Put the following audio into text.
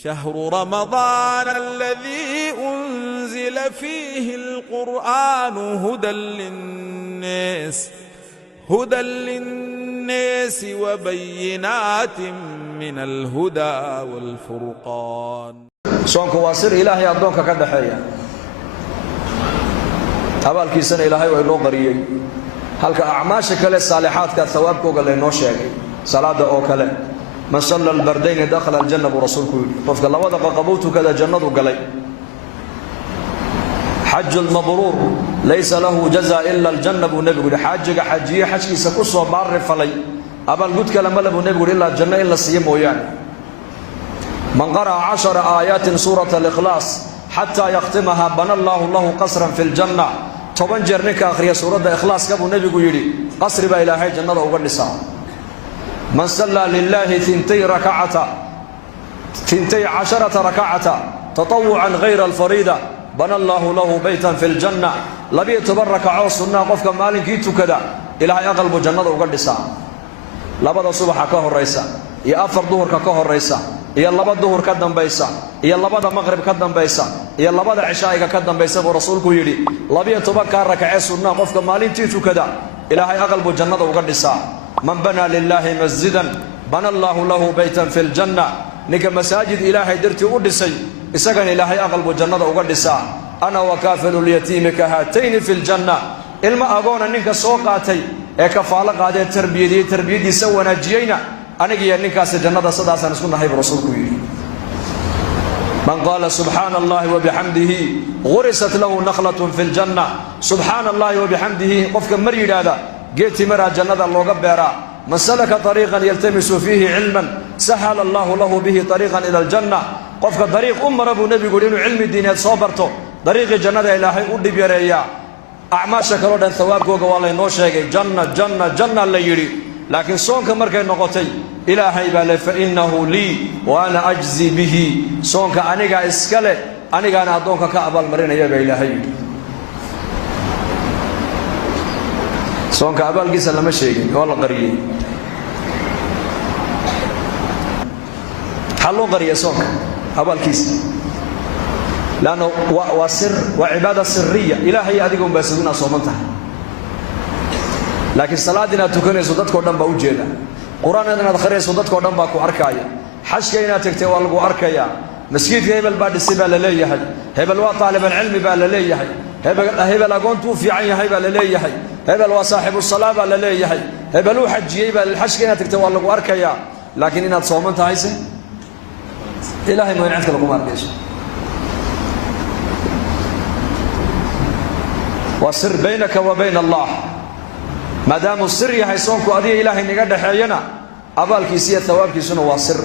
شهر رمضان الذي أنزل فيه القرآن هدى للناس وبينات من الهدى والفرقان. صومك واسر إلهي أدونك كدحيا abaalkiisana ilaahay way noo qariyay halka acmaasha kale saalihaadka thawaabkooga la noo sheegay salaada oo kale man salla al-bardayn dakhala al-janna rasuulku qofka labada qaqabuutu kada jannadu galay hajj al-mabrur laysa lahu jazaa illa al-janna nabigu hajjiga hajjiye hajkiisa ku soo baar falay abaal gud kale malabu nabigu illa janna illa siiyo mooyaan man qara 10 aayatin suurat al-ikhlas hatta yaqtimaha bana Allahu lahu qasran fil janna toban jeer ninka akhriya suurada ikhlaaska buu nabigu yiri qasri ba ilaahay jannada uga dhisaa man salla lillahi 12 rak'ata tatawu'an ghayra al-farida bana Allahu lahu baytan fil janna labi tabarraka sunna qofka maalinkii tukada ilaahay aqalbu jannada uga dhisaa labada subaxa ka horeysa iyo afar duhurka ka horeysa iyo laba duhur ka dambaysa iyo labada maghrib ka dambaysa iyo labada cishaa'iga ka dambaysa buu rasuulku yiri 12 ka rak'ay sunna qofka maalintii tukada ilaahay aqalbu jannada uga dhisaa man bana lillahi masjidan bana Allahu lahu baytan fil janna niga masaajid ilaahay dirti u dhisay isagan ilaahay aqalbu jannada uga dhisaa ana wa kafilul yatiim ka hatayn fil janna ilma agoona ninka soo qaatay ee kafaala qaaday tarbiyadiisa wanaajiyayna aniga ninkaas jannada sadaasan isku nahay rasuulku yiri man qala subhanallahi wa bihamdihi ghurisat lahu nakhlatun fil janna subhanallahi wa bihamdihi qofka mar yiraahda geeti mara jannada looga beera man salaka tariqan yaltamisu fihi ilman sahala Allahu lahu bihi tariqan ila al-janna qofka tariiq umara bu nabigu inuu ilmi diineed soo barto tariiqi jannada ilaahay u dhib yareeya acmaasha kale dhan thawaabkooga waa la inoo sheegay janna la yiri laakiin soonka markay noqotay ilaahay baa la fa innahu li wa ana ajzi bihi soonka aniga iskale anigana adoonka ka abaal marinaya baa ilaahay soonka abaalkiisa lama sheegin oo la qariyay hallo qariya soonka abaalkiisa laano wa sir wa ibada sirriya ilaahay adiga um baasuduna soomanta laakiin salaadina tukanayso dadka oo dhan baa u jeeda quraanadana akhriyeso dadka oo dhan baa ku arkaya xajka ina tagtay waa lagu arkaya masjidka hebel baa dhisay baa la leeyahay hebel waa talib ilmi baa la leeyahay hebel agoontu fiican yahay baa la leeyahay hebel waa saaxibu salaad baa la leeyahay hebel uu xajiyay baa xajka ina tagtay waa lagu arkaya laakiin inaad sooman tahay ilaahay ma inta lagu markayso وسر بينك وبين الله ما دام السر يحيصونك أذيه إلهي نقدر حينا أبالكيسية ثوابكيسون وسر